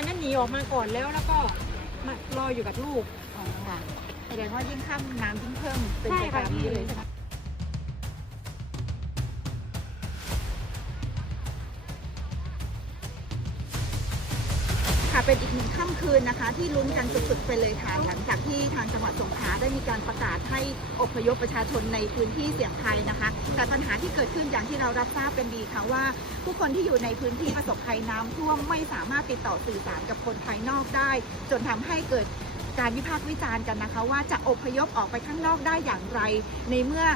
นนั้นหนีออกมาก่อนแล้วแล้วก็มารออยู่กับลูกอ๋อค่ะแสดงว่ายิ่งค่ำน้ำยิ่งเพิ่มเป็นใช่ไปค่ะตามนี้พี่เลยใช่ไหม เป็นอีกหนึ่งค่ำคืนนะคะ ที่ลุ้นกันสุดๆไปเลยค่ะหลังจากที่ทางจังหวัดสงขลาได้มีการประกาศให้อพยพประชาชนในพื้นที่เสี่ยงภัยนะคะ แต่ปัญหาที่เกิดขึ้นอย่างที่เรารับทราบกันดีค่ะว่า ผู้คนที่อยู่ในพื้นที่ประสบภัยน้ำท่วมไม่สามารถติดต่อสื่อสารกับคนภายนอกได้ จนทำให้เกิดการวิพากษ์วิจารณ์กันนะคะ ว่าจะอพยพออกไปข้างนอกได้อย่างไร ในเมื่อ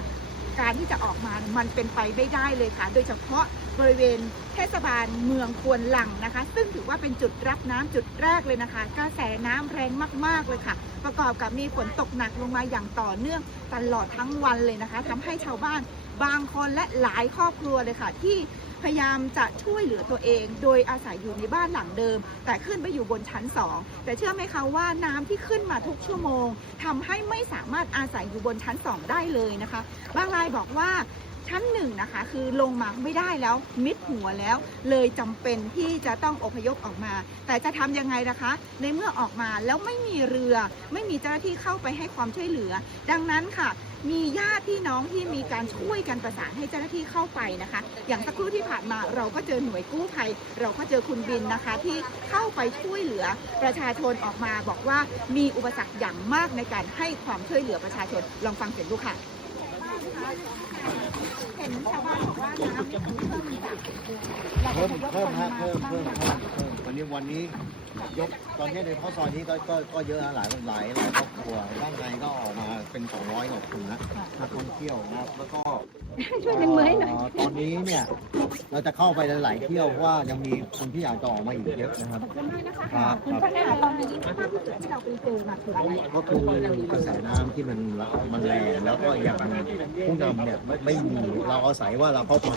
การที่จะออกมามันเป็นไปไม่ได้เลยค่ะ โดยเฉพาะบริเวณเทศบาลเมืองควนลังนะคะ ซึ่งถือว่าเป็นจุดรับน้ำจุดแรกเลยนะคะ กระแสน้ำแรงมาก ๆ เลยค่ะ ประกอบกับมีฝนตกหนักลงมาอย่างต่อเนื่องตลอดทั้งวันเลยนะคะทำให้ชาวบ้านบางคนและหลายครอบครัวเลยค่ะที่ พยายามจะช่วยเหลือตัวเอง โดยอาศัยอยู่ในบ้านหลังเดิม แต่ขึ้นไปอยู่บนชั้นสองแต่เชื่อไหมคะว่าน้ำที่ขึ้นมาทุกชั่วโมงทำให้ไม่สามารถอาศัยอยู่บนชั้นสองได้เลยนะคะ บางรายบอกว่า ชั้นหนึ่งนะคะ คือลงมาไม่ได้แล้วมิดหัวแล้ว เลยจำเป็นที่จะต้องอพยพออกมา แต่จะทำยังไงนะคะ ในเมื่อออกมาแล้วไม่มีเรือ ไม่มีเจ้าหน้าที่เข้าไปให้ความช่วยเหลือ ดังนั้นค่ะ มีญาติพี่น้องที่มีการช่วยกันประสานให้เจ้าหน้าที่เข้าไปนะคะ อย่างสักครู่ที่ผ่านมาเราก็เจอหน่วยกู้ภัย เราก็เจอคุณบินนะคะที่เข้าไปช่วยเหลือประชาชนออกมาบอกว่ามีอุปสรรคอย่างมากในการให้ความช่วยเหลือประชาชนลองฟังเสียงดูค่ะ เห็นชาวบ้านบอกว่าน้ำเพิ่มจากเพิ่มเพิ่มฮะเพิ่มเพิ่มเพิ่มเพิ่มวันนี้วันนี้ยกตอนนี้ในข้อซอยนี้ก็ก็ก็เยอะนะหลายหลายหลายครอบครัว ด้านในก็ออกมาเป็น 200กว่าคนนะนักท่องเที่ยวนะครับแล้วก็ช่วยเป็นมือให้หน่อยตอนนี้เนี่ยเราจะเข้าไปหลายๆเที่ยวเพราะว่ายังมีคนที่อยากจะออกมาอีกเยอะนะครับ ขอบคุณมากนะคะครับคุณป้าค่ะตอนนี้ภาพที่เราไปเจอมาคืออะไรก็คือกระแสน้ำที่มันมันแรงแล้วก็อย่างผู้นำเนี่ยไม่ไม่มีเราอาศัยว่าเราเข้าไป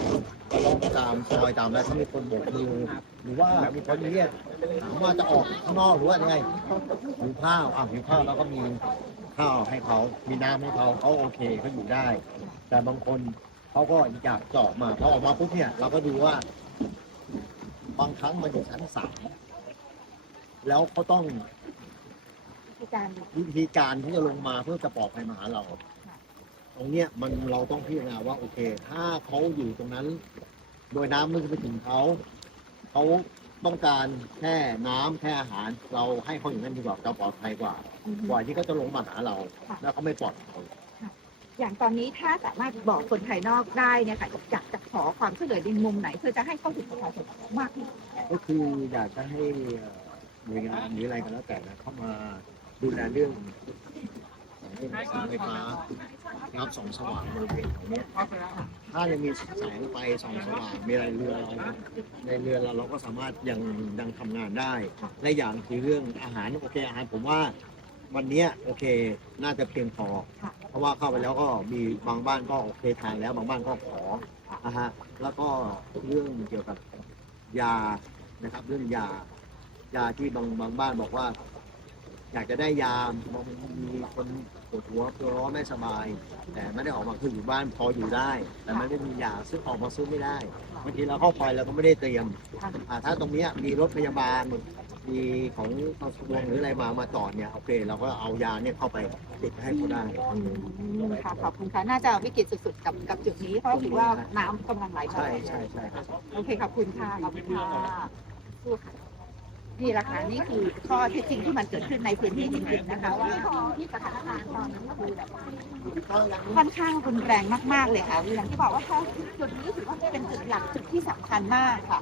เราต้องตามซอยตามแล้วถ้ามีคนโบกมือหรือว่ามีคนเรียกถามว่าจะออกข้างนอกหรือว่ายังไงหิวข้าวอะหิวข้าวแล้วก็มีข้าวให้เขามีน้ำให้เขาเขาโอเคเขาอยู่ได้ แต่บางคนเขาก็อยากเจาะมาพอออกมาปุ๊บเนี่ย เราก็ดูว่า บางครั้งมันอยู่ชั้นสามแล้วเขาต้องที่การวิธีการที่จะลงมาเพื่อจะปลอดภัยมาหาเรา ตรงเนี้ยมันเราต้องพิจารณาว่าโอเค ถ้าเขาอยู่ตรงนั้น โดยน้ำมันจะไปถึงเขาเขา ต้องการแค่น้ำแค่อาหาร เราให้เขาอย่างนั้นดีกว่าเราปลอดภัยกว่ากว่าที่เขาจะลงมาหาเราแล้วเขาไม่ปลอดภัยอย่างตอนนี้ถ้าสามารถบอกคนภายนอกได้เนี่ยค่ะอยากจะขอความช่วยเหลือในมุมไหน เพื่อจะให้เข้าถึงประชาชนมากที่สุดก็คืออยากจะให้เอ่อหน่วยงานหรืออะไรก็แล้วแต่นะเข้ามาดูแลเรื่องเรื่องสายไฟฟ้า รับสองสว่างบริเวณตรงนี้ถ้ายังมีแสงไฟสองสว่างมีอะไรเรือเราในเรือเราเราก็สามารถยังยังทำงานได้ และอย่างคือเรื่องอาหารโอเคอาหารผมว่าวันนี้โอเคน่าจะเพียงพอ เพราะว่าเข้าไปแล้วก็มีบางบ้านก็โอเคทานแล้วบางบ้านก็ขอนะฮะแล้วก็เรื่องเกี่ยวกับยานะครับเรื่องยายาที่บางบางบ้านบอกว่า อยากจะได้ยาบางมีคนปวดหัวตัวร้อนไม่สบาย แต่ไม่ได้ออกมาคืออยู่บ้านพออยู่ได้ แต่ไม่ได้มียาซึ่งออกมาซื้อไม่ได้บางทีเราเข้าไปเราก็ไม่ได้เตรียมอ่าถ้าตรงเนี้ยมีรถพยาบาลมีของกระทรวงหรืออะไรมามาต่อเนี่ยโอเคเราก็เอายาเนี่ยเข้าไปติดให้เขาได้อืมค่ะขอบคุณค่ะน่าจะวิกฤตสุดๆกับกับจุดนี้เพราะถือว่าน้ำกำลังไหลมาใช่ใช่ใช่ครับโอเคขอบคุณค่ะขอบคุณค่ะสู้ค่ะ นี่แหละค่ะนี่คือข้อเท็จจริงที่มันเกิดขึ้นในพื้นที่จริงๆนะคะว่าที่สถานการณ์ตอนนั้นก็คือแบบค่อนข้างรุนแรงมากๆเลยค่ะอย่างที่บอกว่าจุดนี้ถือว่าเป็นจุดหลักจุดที่สำคัญมากค่ะ